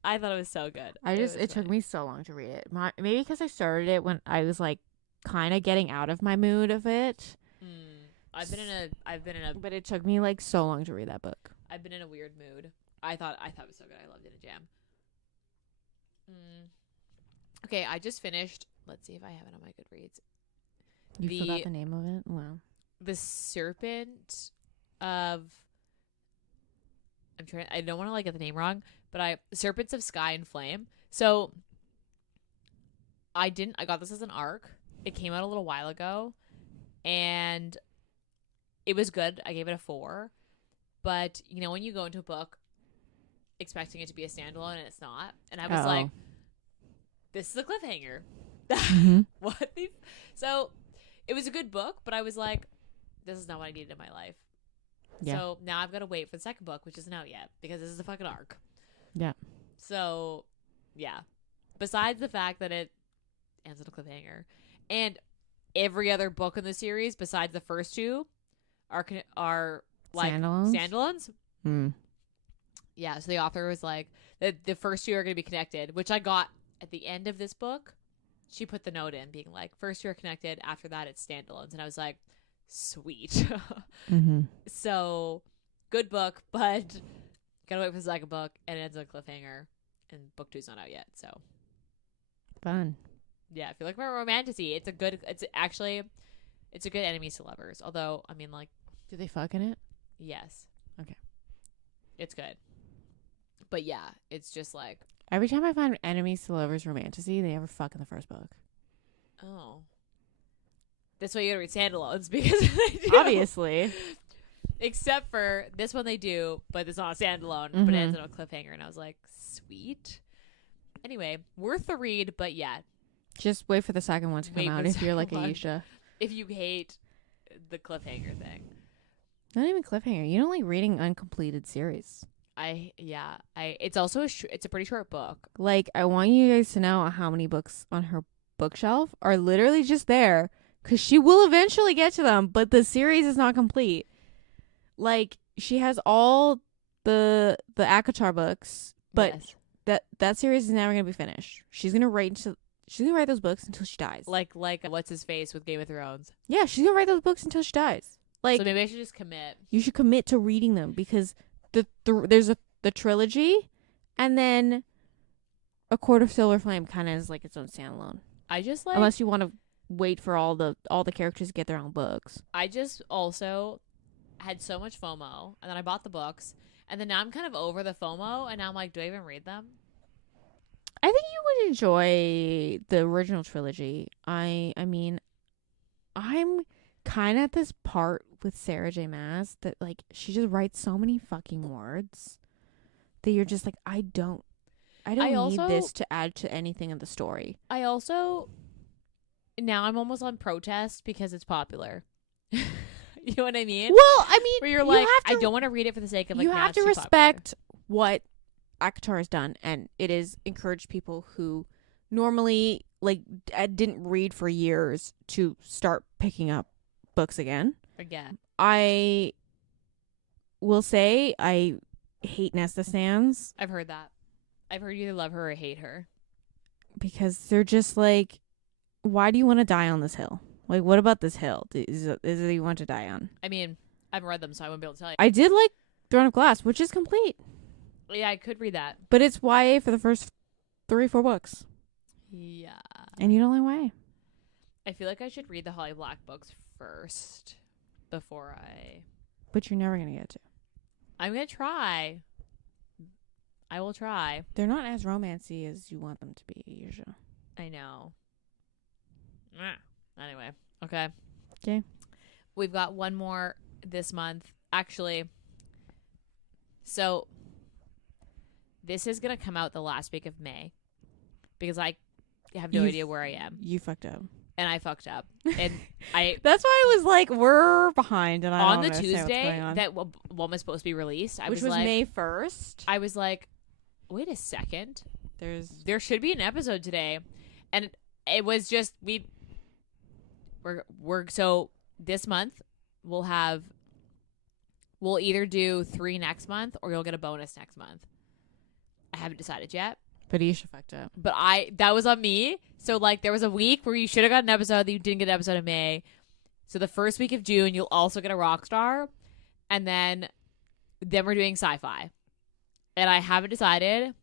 I thought it was so good. it took me so long to read it. Maybe because I started it when I was like kind of getting out of my mood of it. I've been in a But it took me like so long to read that book. I've been in a weird mood. I thought it was so good. I loved it in a jam. Okay, I just finished. Let's see if I have it on my Goodreads. You forgot the name of it? Wow. The Serpent of. I don't want to get the name wrong, but Serpents of Sky and Flame. So I got this as an arc. It came out a little while ago, and it was good. I gave it a 4. But when you go into a book expecting it to be a standalone and it's not, and I was like, this is a cliffhanger. Mm-hmm. What the? So it was a good book, but I was like, this is not what I needed in my life. Yeah. So now I've got to wait for the second book, which isn't out yet because this is a fucking arc. Yeah. So, yeah. Besides the fact that it ends on a cliffhanger, and every other book in the series besides the first 2 are like standalones. Yeah. So the author was like, the first 2 are going to be connected, which I got at the end of this book. She put the note in being like, first 2 are connected. After that, it's standalones. And I was like, sweet. So good book, but gotta wait for the second book, and it ends on a cliffhanger, and book 2's not out yet. So Fun. yeah, if you like more romantasy, it's a good enemies to lovers. Although, I mean, like, Do they fuck in it? yes, Okay. it's good, but yeah, it's just like, Every time I find enemies to lovers romantasy, they never fuck in the first book. oh, that's why you gotta read standalones because they do. Obviously. Except for this one they do, but it's not a standalone, but it ends on a cliffhanger, and I was like, sweet. Anyway, worth the read, but yeah, Just wait for the second one to come Wait for out the if you're like second one. Ayesha. If you hate the cliffhanger thing. Not even cliffhanger. You don't like reading uncompleted series. It's also it's a pretty short book. Like, I want you guys to know how many books on her bookshelf are literally just there because she will eventually get to them, but the series is not complete. Like, she has all the ACOTAR books, but that series is never gonna be finished. She's gonna write those books until she dies. Like what's his face with Game of Thrones. Yeah, she's gonna write those books until she dies. Like, so maybe I should just commit. You should commit to reading them because there's the trilogy, and then A Court of Silver Flame kind of is like its own standalone. I just like, unless you want to wait for all the characters to get their own books. I just also had so much FOMO, and then I bought the books, and then now I'm kind of over the FOMO, and now I'm like, do I even read them? I think you would enjoy the original trilogy. I mean, I'm kind of at this part with Sarah J. Maas that, like, she just writes so many fucking words that you're just like, I don't need this to add to anything in the story. I also, now I'm almost on protest because it's popular. You know what I mean? Well, I mean, where you're like, I don't want to read it for the sake of, like, you now have it's to too respect what ACOTAR has done, and it is encourage people who normally, like, didn't read for years to start picking up books again. I will say I hate Nesta Stans. I've heard that. I've heard you either love her or hate her. Because they're just like, why do you want to die on this hill? Like, what about this hill is it you want to die on? I mean, I've read them, so I wouldn't be able to tell you. I did like Throne of Glass, which is complete. Yeah, I could read that. But it's YA for the first 3-4 books. Yeah. And you don't like YA. I feel like I should read the Holly Black books first before I... But you're never going to get to. I'm going to try. I will try. They're not as romancy as you want them to be, Ayesha. I know. Anyway. Okay. Okay. We've got one more this month. Actually, so this is going to come out the last week of May because I have no idea where I am. You fucked up. And I fucked up. And I... That's why I was like, we're behind. And I on don't the Tuesday that one was supposed to be released, which was like, May 1st. I was like, wait a second. There should be an episode today. And it was just, so this month we'll either do 3 next month or you'll get a bonus next month. I haven't decided yet. But Ayesha fucked up. But that was on me. So, like, there was a week where you should have got an episode that you didn't get an episode in May. So the first week of June, you'll also get a Rockstar. And then we're doing sci-fi. And I haven't decided.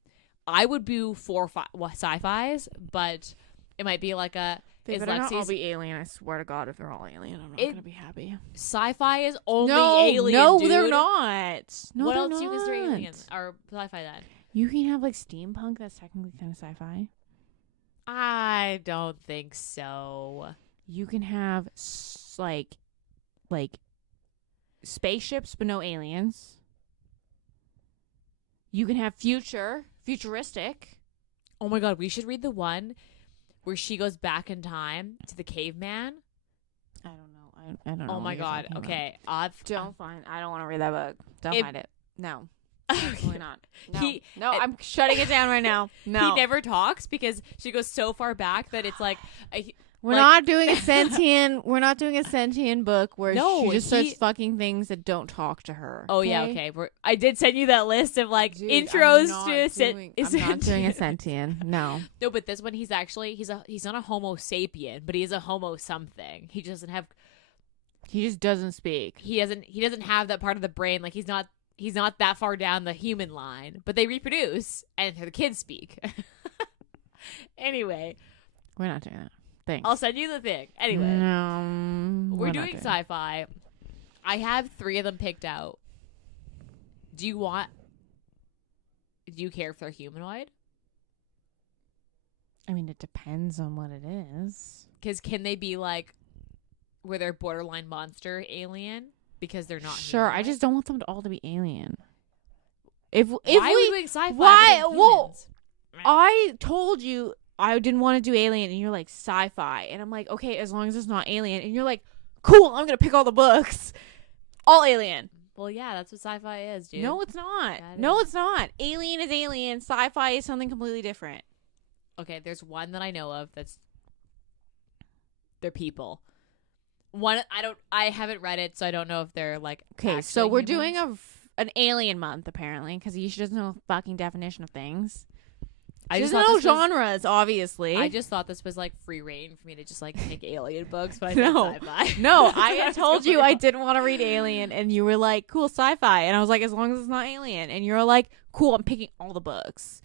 I would do 4 sci-fis, but it might be like a... They better not all be alien. I swear to God, if they're all alien, I'm not going to be happy. Sci-fi is only alien, No, dude. they're not. No, what they're else not. do you consider alien? Or sci-fi then? You can have, like, steampunk. That's technically kind of sci-fi. I don't think so. You can have, like spaceships, but no aliens. You can have futuristic. Oh my God, we should read the one where she goes back in time to the caveman. I don't know. I don't know. Oh my God. Okay. I don't want to read that book. Don't find it. No. Absolutely not. No. I'm shutting it down right now. No. He never talks because she goes so far back that it's like... We're not doing a sentient book where she just starts fucking things that don't talk to her. Oh, okay? Yeah, okay. I did send you that list of, like, intros to sentient. I'm not doing a sentient. No. No, but this one he's not a homo sapien, but he is a homo something. He just doesn't speak. He doesn't have that part of the brain. Like, he's not that far down the human line, but they reproduce and the kids speak. Anyway. We're not doing that. Thanks. I'll send you the thing. Anyway. No. We're doing sci-fi. I have 3 of them picked out. Do you care if they're humanoid? I mean, it depends on what it is. Because can they be like, where they're borderline monster alien? Because they're not Sure, humanoid? I just don't want them to all to be alien. Why are we doing sci-fi? Why? Well, I told you I didn't want to do Alien, and you're like sci-fi, and I'm like, okay, as long as it's not Alien, and you're like, cool, I'm gonna pick all the books, all Alien. Well, yeah, that's what sci-fi is, dude. No, it's not. Yeah, No, it's not. Alien is Alien. Sci-fi is something completely different. Okay, there's one that I know of that's they're people. One I haven't read it, so I don't know if they're like Okay, so we're doing humans. an Alien month apparently because Ayesha doesn't know the fucking definition of things. I She just doesn't thought know this was- genres, obviously. I just thought this was like free reign for me to just like pick alien books, but I No. said sci-fi. No, I had told you I What's didn't want to read Alien, and you were like, cool, sci-fi. And I was like, as long as it's not Alien. And you're like, cool, I'm picking all the books.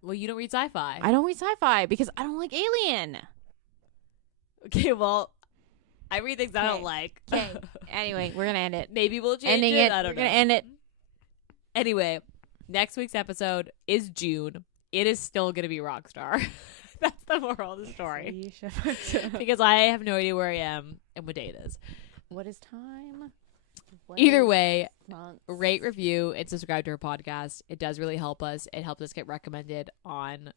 Well, you don't read sci-fi. I don't read sci-fi because I don't like Alien. Okay, well, I read things I Okay. don't like. Okay. Anyway, we're going to end it. Maybe we'll change Ending it. it. I don't We're know. going to end it. Anyway, next week's episode is June. It is still going to be Rockstar. That's the moral of the story. Because I have no idea where I am and what day it is. What is time? What Either is way, month? rate, review, and subscribe to our podcast. It does really help us. It helps us get recommended on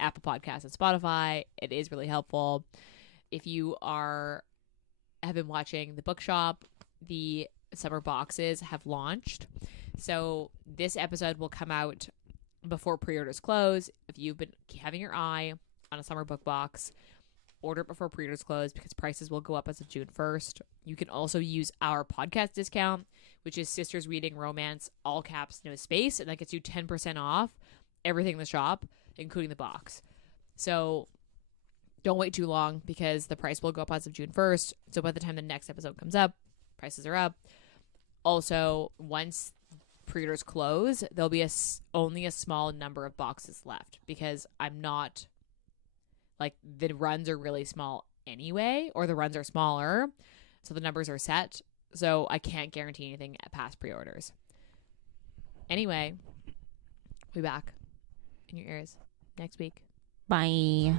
Apple Podcasts and Spotify. It is really helpful. If you have been watching the bookshop, the summer boxes have launched. So this episode will come out before pre-orders close. If you've been having your eye on a summer book box, order it before pre-orders close because prices will go up as of June 1st. You can also use our podcast discount, which is Sisters Reading Romance, all caps, no space, and that gets you 10% off everything in the shop, including the box. So don't wait too long because the price will go up as of June 1st. So by the time the next episode comes up, prices are up. Also, once pre-orders close, there'll be only a small number of boxes left because I'm not like the runs are really small anyway, or the runs are smaller, so the numbers are set. So I can't guarantee anything at past pre-orders. Anyway, we'll be back in your ears next week. Bye.